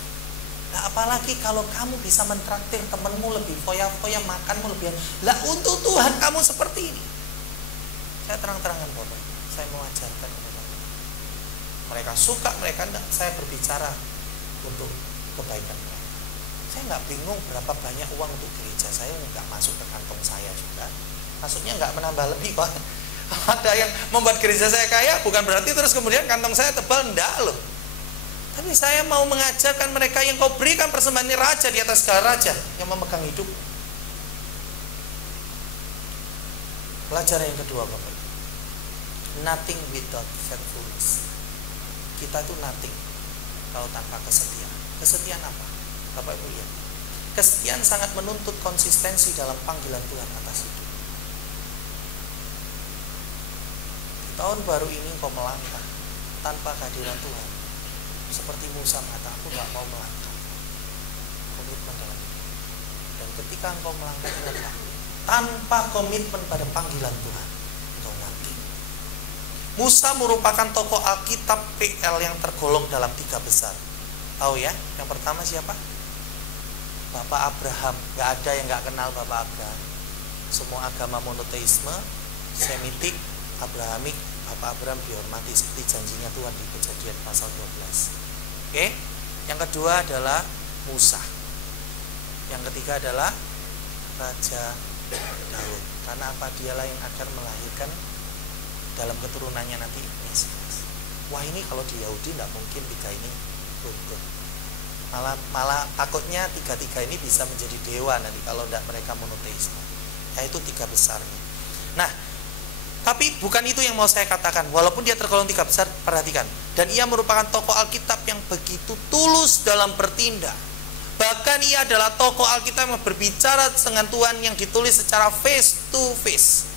Nah, apalagi kalau kamu bisa mentraktir temenmu lebih foya-foya, makanmu lebih. Lah untuk Tuhan kamu seperti ini. Saya terang-terangan Bapak, saya mengajarkan kepada mereka suka, mereka enggak, saya berbicara untuk kebaikan mereka. Saya nggak bingung berapa banyak uang untuk gereja, saya nggak masuk ke kantong saya juga. Maksudnya nggak menambah lebih Pak. Ada yang membuat gereja saya kaya, bukan berarti terus kemudian kantong saya tebal, enggak loh. Tapi saya mau mengajarkan mereka yang kau berikan persembahan ini raja di atas segala raja yang memegang hidup. Pelajaran yang kedua Bapak, nothing without faithfulness. Kita itu nothing kalau tanpa kesetiaan. Kesetiaan apa? Bapak Ibu lihat, kesetiaan sangat menuntut konsistensi dalam panggilan Tuhan atas hidup. Di tahun baru ini kau melangkah tanpa kehadiran Tuhan, seperti Musa mengatakan, aku gak mau melangkah. Komitmen dalam hidup. Dan ketika engkau melangkah, ingatlah, tanpa komitmen pada panggilan Tuhan, engkau nanti. Musa merupakan tokoh Alkitab PL yang tergolong dalam 3 besar. Tahu ya, yang pertama siapa? Bapak Abraham. Gak ada yang gak kenal Bapak Abraham. Semua agama monoteisme, Semitik, Abrahamik, Bapak Abraham dihormati seperti janjinya Tuhan di Kejadian pasal 12. Oke. Yang kedua adalah Musa. Yang ketiga adalah Raja Daud. Karena apa? Dialah yang akan melahirkan dalam keturunannya nanti Mesias. Wah, ini kalau di Yahudi tidak mungkin 3 ini runtuh. Malah takutnya 3 ini bisa menjadi dewa nanti kalau tidak mereka monoteisme. Yaitu 3 besarnya. Nah, tapi bukan itu yang mau saya katakan. Walaupun dia tergolong 3 besar, perhatikan. Dan ia merupakan tokoh Alkitab yang begitu tulus dalam bertindak. Bahkan ia adalah tokoh Alkitab yang berbicara dengan Tuhan yang ditulis secara face to face.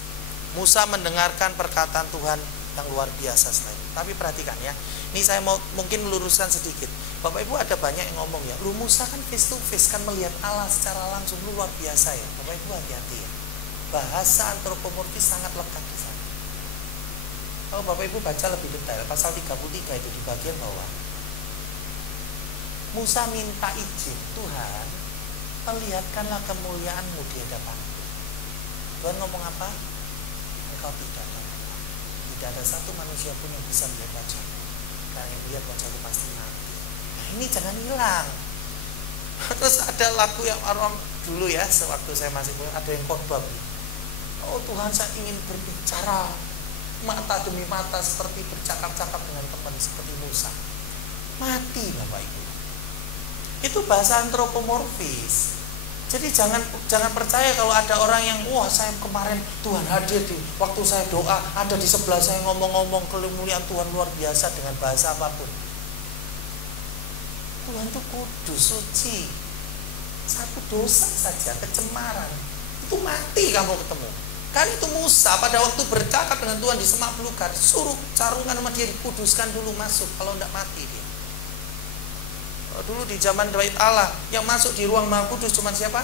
Musa mendengarkan perkataan Tuhan yang luar biasa selain. Tapi perhatikan ya, ini saya mau mungkin meluruskan sedikit. Bapak Ibu ada banyak yang ngomong ya, lu Musa kan face to face, kan melihat Allah secara langsung, luar biasa ya. Bapak Ibu hati-hati ya. Bahasa antropomorfis sangat lekat di sana. Kalau Bapak Ibu baca lebih detail, pasal 33 itu di bagian bawah. Musa minta izin, Tuhan, perlihatkanlah kemuliaanmu di hadapanku. Tuhan ngomong apa? Engkau tidak ada. Tidak ada satu manusia pun yang bisa melihat wajahku. Karena yang melihat wajahku pasti mati. Nah, ini jangan hilang. Terus ada lagu yang orang dulu ya, sewaktu saya masih muda, ada yang khotbah. Oh Tuhan, saya ingin berbicara mata demi mata seperti bercakap-cakap dengan teman seperti Musa. Mati Bapak Ibu. Itu bahasa antropomorfis. Jadi jangan percaya kalau ada orang yang wah saya kemarin Tuhan hadir di waktu saya doa, ada di sebelah saya ngomong-ngomong kemuliaan Tuhan luar biasa dengan bahasa apapun. Tuhan itu kudus, suci. Satu dosa saja, kecemaran, itu mati kamu ketemu. Kan itu Musa pada waktu bercakap dengan Tuhan di semak belukar, suruh carungan sama dia dikuduskan dulu masuk, kalau tidak mati dia. Dulu di zaman Bait Allah yang masuk di ruang Maha Kudus cuma siapa?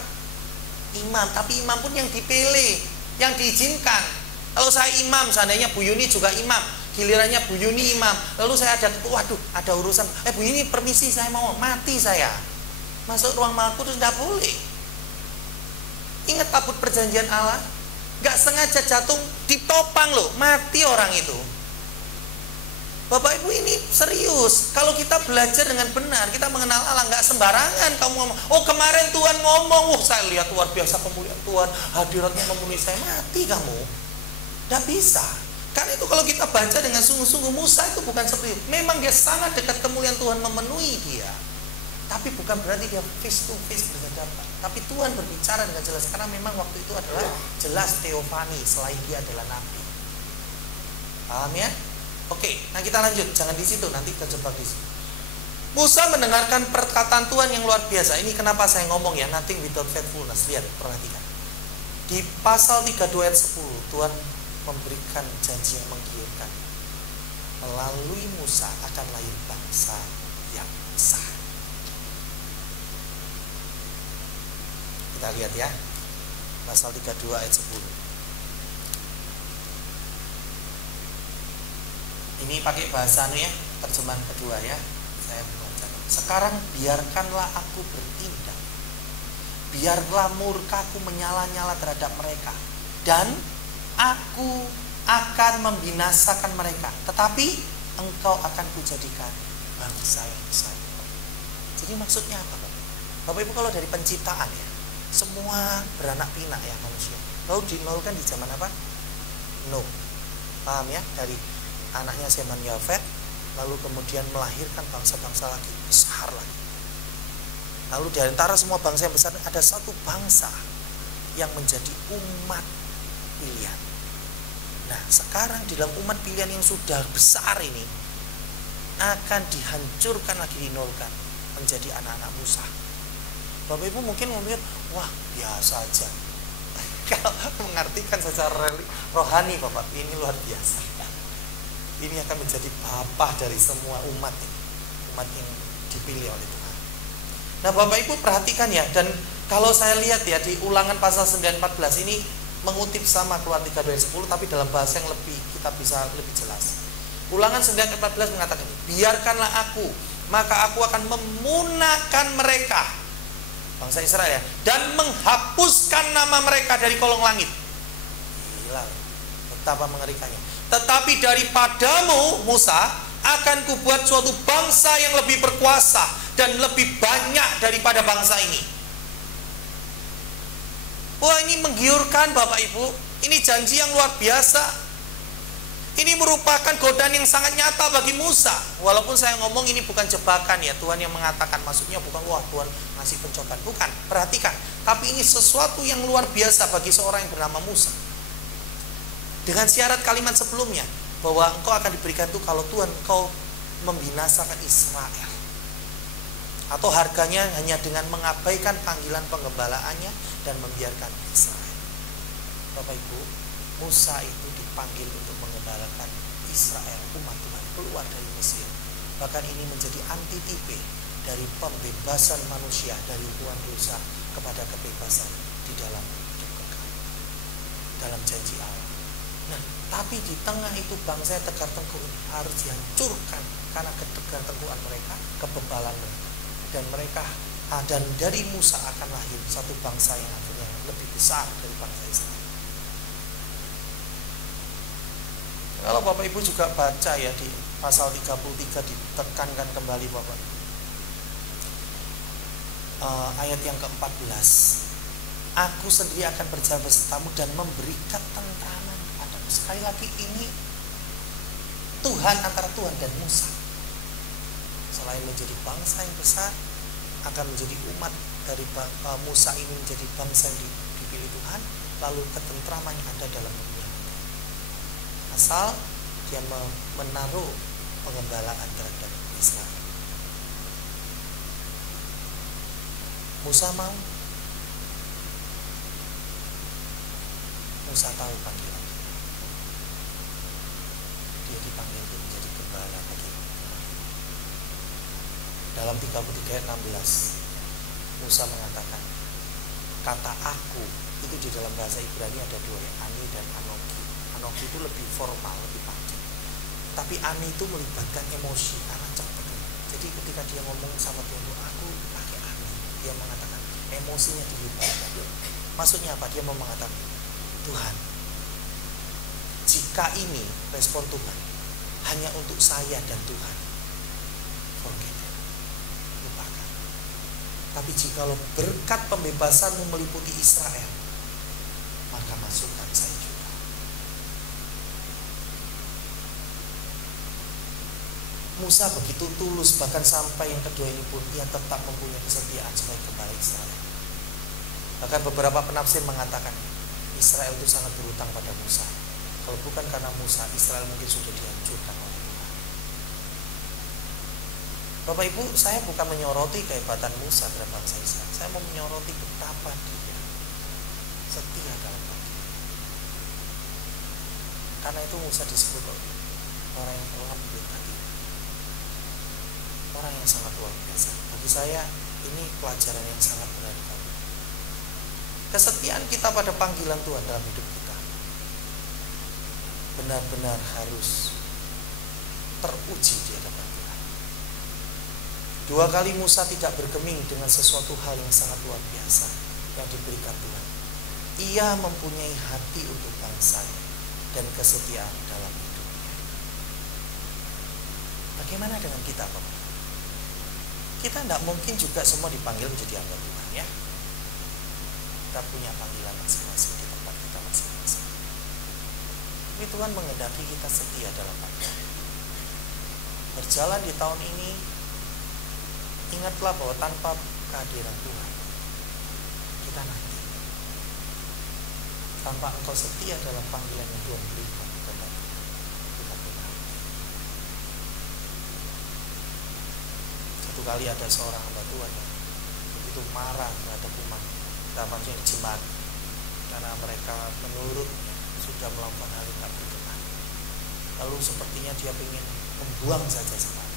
Imam. Tapi imam pun yang dipilih, yang diizinkan. Kalau saya imam, seandainya Bu Yuni juga imam, gilirannya Bu Yuni imam, lalu saya ada, waduh ada urusan, Bu Yuni permisi saya mau, mati saya. Masuk ruang Maha Kudus tidak boleh. Ingat tabut perjanjian Allah, gak sengaja jatuh ditopang loh, mati orang itu. Bapak Ibu ini serius. Kalau kita belajar dengan benar, kita mengenal Allah, nggak sembarangan kamu ngomong. Oh kemarin Tuhan ngomong, saya lihat luar biasa kemuliaan Tuhan, hadiratnya memenuhi saya, mati kamu. Nggak bisa. Karena itu kalau kita baca dengan sungguh-sungguh, Musa itu bukan seperti itu. Memang dia sangat dekat kemuliaan Tuhan memenuhi dia. Tapi bukan berarti dia face to face berhadapan. Tapi Tuhan berbicara dengan jelas karena memang waktu itu adalah jelas teofani, selain dia adalah nabi. Paham ya? Oke, nah kita lanjut, jangan di situ, nanti terjebak di situ. Musa mendengarkan perkataan Tuhan yang luar biasa. Ini kenapa saya ngomong ya, nothing without faithfulness. Lihat, perhatikan. Di pasal 32 ayat 10, Tuhan memberikan janji yang menggiurkan. Melalui Musa akan lahir bangsa yang besar. kita lihat ya. Pasal 32 ayat 10. Ini pakai bahasa ya, terjemahan kedua ya. Saya baca. Sekarang biarkanlah aku bertindak. Biarlah murkaku menyala-nyala terhadap mereka, dan aku akan membinasakan mereka, tetapi engkau akan kujadikan bangsa yang besar. Jadi maksudnya apa, Bapak? Bapak Ibu, kalau dari penciptaan ya, semua beranak pinak ya manusia. Lalu dinolkan di zaman apa? Nuh. Paham ya? Dari anaknya Sem dan Yafet, lalu kemudian melahirkan bangsa-bangsa lagi, besar lagi. Lalu di antara semua bangsa yang besar ada satu bangsa yang menjadi umat pilihan. Nah, sekarang di dalam umat pilihan yang sudah besar ini akan dihancurkan lagi, dinolkan menjadi anak-anak Musa. Bapak Ibu mungkin memikir, wah biasa aja. Kalau mengartikan secara rohani, Bapak, ini luar biasa. Ini akan menjadi bapak dari semua umat ini, umat yang dipilih oleh Tuhan. Nah, Bapak Ibu perhatikan ya, dan kalau saya lihat ya di Ulangan pasal 9:14 ini mengutip sama Keluaran 32 ayat 10, tapi dalam bahasa yang lebih kita bisa lebih jelas. Ulangan 9:14 mengatakan, biarkanlah aku, maka aku akan memunahkan mereka, bangsa Israel ya, dan menghapuskan nama mereka dari kolong langit. Gila, betapa mengerikannya. Tetapi daripadamu Musa akan kubuat suatu bangsa yang lebih berkuasa dan lebih banyak daripada bangsa ini. Wah, ini menggiurkan Bapak Ibu. Ini janji yang luar biasa. Ini merupakan godaan yang sangat nyata bagi Musa. Walaupun saya ngomong ini bukan jebakan ya, Tuhan yang mengatakan, maksudnya bukan wah Tuhan ngasih pencobaan, bukan. Perhatikan, tapi ini sesuatu yang luar biasa bagi seorang yang bernama Musa. Dengan syarat kalimat sebelumnya bahwa engkau akan diberikan itu kalau Tuhan engkau membinasakan Israel. Atau harganya hanya dengan mengabaikan panggilan penggembalaannya dan membiarkan Israel. Bapak Ibu, Musa itu dipanggil untuk menggembalakan Israel, umat Tuhan, keluar dari Mesir. Bahkan ini menjadi antitipe dari pembebasan manusia dari hubungan dosa kepada kebebasan di dalam hidup kekal, dalam janji Allah. Nah, tapi di tengah itu bangsa yang tegar tengkuk harus dihancurkan karena ketegar tengkukan mereka, kebebalan mereka. Dan dari Musa akan lahir satu bangsa yang akhirnya lebih besar dari bangsa Israel. Kalau Bapak Ibu juga baca ya di pasal 33 ditekankan kembali Bapak, ayat yang ke-14, aku sendiri akan berjalan besertamu dan memberikan tentraman padamu. Sekali lagi ini Tuhan, antara Tuhan dan Musa. Selain menjadi bangsa yang besar, akan menjadi umat dari Musa ini menjadi bangsa yang dipilih Tuhan, lalu ketentraman yang ada dalam dunia. Asal dia menaruh pengembalaan terhadap Israel. Musa mau. Musa tahu panggilan. Dia dipanggil untuk menjadi gembala bagi dalam 33 ayat 16 Musa mengatakan, kata aku itu di dalam bahasa Ibrani ada dua ya, ani dan anoki. Anoki itu lebih formal, lebih panjang, tapi ani itu melibatkan emosi karena cepat. Jadi ketika dia ngomong sama Tuhan, aku pakai ani, dia mengatakan emosinya dilibatkan. Maksudnya apa? Dia mau mengatakan, Tuhan, jika ini respon Tuhan hanya untuk saya dan Tuhan, forget it, lupakan. Tapi jikalau berkat pembebasanmu meliputi Israel, maka masukkan saya juga. Musa begitu tulus, bahkan sampai yang kedua ini pun ia tetap mempunyai kesetiaan sebagai gembala Israel. Bahkan beberapa penafsir mengatakan Israel itu sangat berhutang pada Musa. Kalau bukan karena Musa, Israel mungkin sudah dihancurkan oleh Tuhan. Bapak Ibu, saya bukan menyoroti kehebatan Musa terhadap bangsa Israel. Saya mau menyoroti betapa dia setia dalam panggilan. Karena itu Musa disebut orang yang lembut hati, orang yang sangat luar biasa. Bagi saya ini pelajaran yang sangat berharga. Kesetiaan kita pada panggilan Tuhan dalam hidup kita benar-benar harus teruji di hadapan Tuhan. 2 kali Musa tidak bergeming dengan sesuatu hal yang sangat luar biasa yang diberikan Tuhan. Ia mempunyai hati untuk bangsanya dan kesetiaan dalam hidupnya. Bagaimana dengan kita, Bapak? Kita tidak mungkin juga semua dipanggil menjadi hamba Tuhan, ya. Kita punya panggilan masing-masing di tempat kita masing-masing. Tapi Tuhan menghendaki kita setia dalam panggilan. Berjalan di tahun ini, ingatlah bahwa tanpa kehadiran Tuhan, kita nanti. Tanpa engkau setia dalam panggilan yang Tuhan berikan, kita benar. Satu kali ada seorang hamba Tuhan yang begitu marah terhadap umat, maksudnya jemaat, karena mereka menurutnya sudah melakukan hal yang tak berkenan. Lalu sepertinya dia ingin membuang saja jemaat.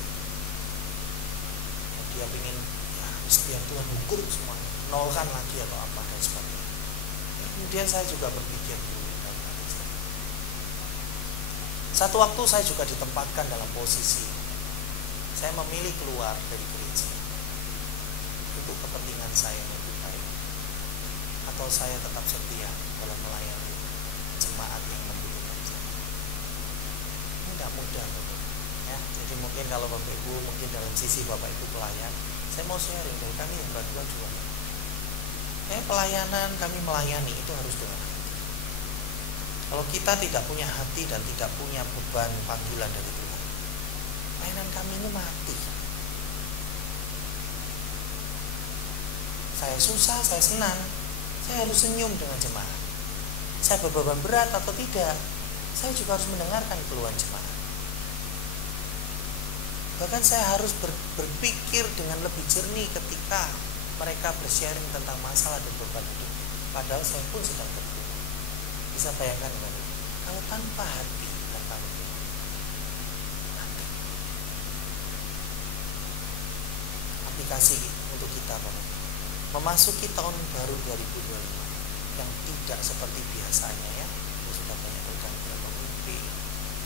Dan dia ingin, ya biar Tuhan hukum semuanya, nolkan lagi atau apa dan sebagainya. Ya, kemudian saya juga berpikir dulu dan satu waktu saya juga ditempatkan dalam posisi saya memilih keluar dari gereja untuk kepentingan saya yang lebih baik, atau saya tetap setia dalam melayani jemaat yang membutuhkan saya. Ini tidak mudah, Bapak. Ya, jadi mungkin kalau Bapak Ibu, mungkin dalam sisi Bapak Ibu pelayan, saya mau sharing dari kami yang berdua juga. Pelayanan kami melayani itu harus dengan hati. Kalau kita tidak punya hati dan tidak punya beban panggilan dari Tuhan, pelayanan kami ini mati. Saya susah, saya senang, saya harus senyum dengan jemaat. Saya berbeban berat atau tidak, saya juga harus mendengarkan keluhan jemaat. Bahkan saya harus berpikir dengan lebih jernih ketika mereka bersharing tentang masalah dan beban hidup. Padahal saya pun sedang bergumul. Bisa bayangkan kan? Kalau tanpa hati dan panggilan, mati. Aplikasi untuk kita, Bapak. Memasuki tahun baru 2025 yang tidak seperti biasanya, ya. Sudah banyak pergantian pemimpin,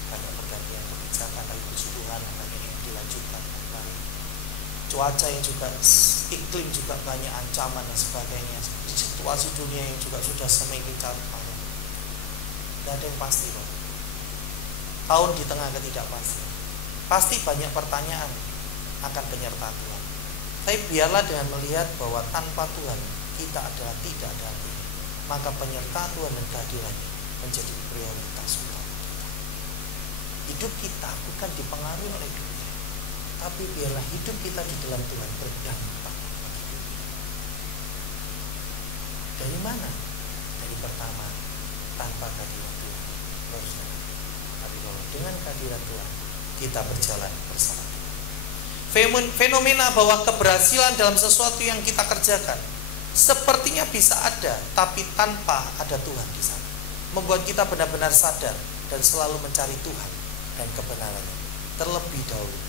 banyak pergantian kebijakan, tapi puji Tuhan banyak yang dilanjutkan kembali. Cuaca yang juga, iklim juga banyak ancaman dan sebagainya. Situasi dunia yang juga sudah semakin cair. Tidak ada yang pasti, Bapak. Tahun di tengah ketidakpastian, pasti banyak pertanyaan akan penyertaan Tuhan. Tapi biarlah dengan melihat bahwa tanpa Tuhan kita adalah tidak ada artinya. Maka penyertaan Tuhan dan kehadirannya menjadi prioritas utama kita. Hidup kita bukan dipengaruhi oleh dunia, tapi biarlah hidup kita di dalam Tuhan berdampak bagi dunia. Dari mana? Dari pertama, tanpa kehadiran Tuhan, tapi kalau dengan kehadiran Tuhan kita berjalan bersama Tuhan. Fenomena bahwa keberhasilan dalam sesuatu yang kita kerjakan sepertinya bisa ada, tapi tanpa ada Tuhan di sana, membuat kita benar-benar sadar dan selalu mencari Tuhan dan kebenarannya terlebih dahulu,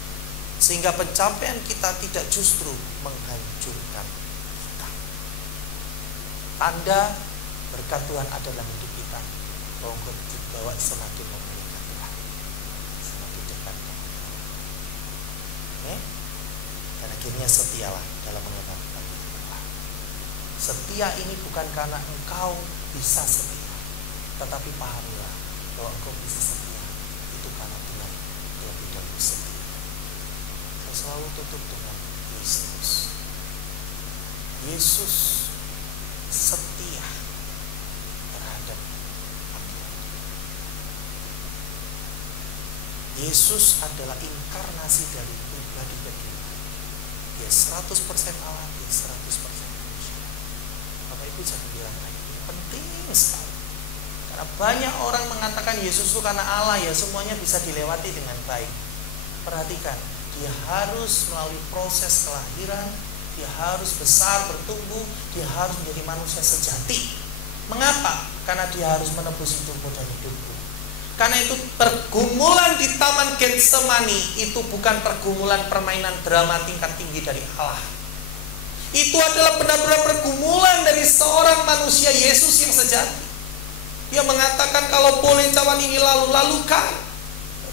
sehingga pencapaian kita tidak justru menghancurkan kita. Tanda berkat Tuhan ada dalam hidup kita, bahwa dibawa semakin memuliakan Tuhan, semakin dekat. Dan akhirnya setialah dalam menghadapi panggilan Tuhan. Setia ini bukan karena engkau bisa setia, tetapi pahamilah bahwa engkau bisa setia itu karena Tuhan terlebih dahulu setia. Saya selalu tutup dengan Yesus. Yesus setia terhadap panggilan. Yesus adalah inkarnasi dari pribadi kedua. Dia 100% Allah, dia 100% manusia. Bapak Ibu jangan bilang lagi, ini penting sekali. Karena banyak orang mengatakan Yesus itu karena Allah, ya semuanya bisa dilewati dengan baik. Perhatikan, dia harus melalui proses kelahiran, dia harus besar, bertumbuh, dia harus menjadi manusia sejati. Mengapa? Karena dia harus menebus hidupmu dan hidupku. Karena itu pergumulan di Taman Getsemani itu bukan pergumulan permainan drama tingkat tinggi dari Allah. Itu adalah benar-benar pergumulan dari seorang manusia Yesus yang sejati. Dia mengatakan, kalau boleh cawan ini lalu-lalukan,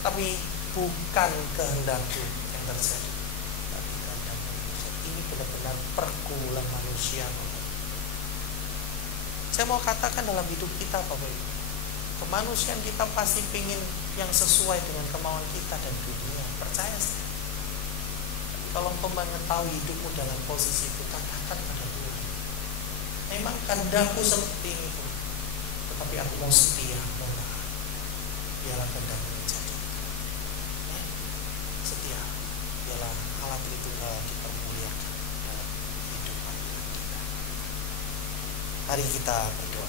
tetapi bukan kehendakku yang terjadi, tapi kehendak manusia. Ini benar-benar pergumulan manusia. Saya mau katakan dalam hidup kita, Bapak Ibu, kemanusiaan kita pasti ingin yang sesuai dengan kemauan kita dan dunia. Percaya saya. Kalau engkau mengetahui hidupmu dalam posisi itu, katakan pada Tuhan, memang kehendakku seperti ini, tetapi aku mau setia, mau taat. Biarlah kehendakmu terjadi. Ya, setia. Biarlah alat itu dipermuliakan dalam hidup kita. Mari kita berdoa.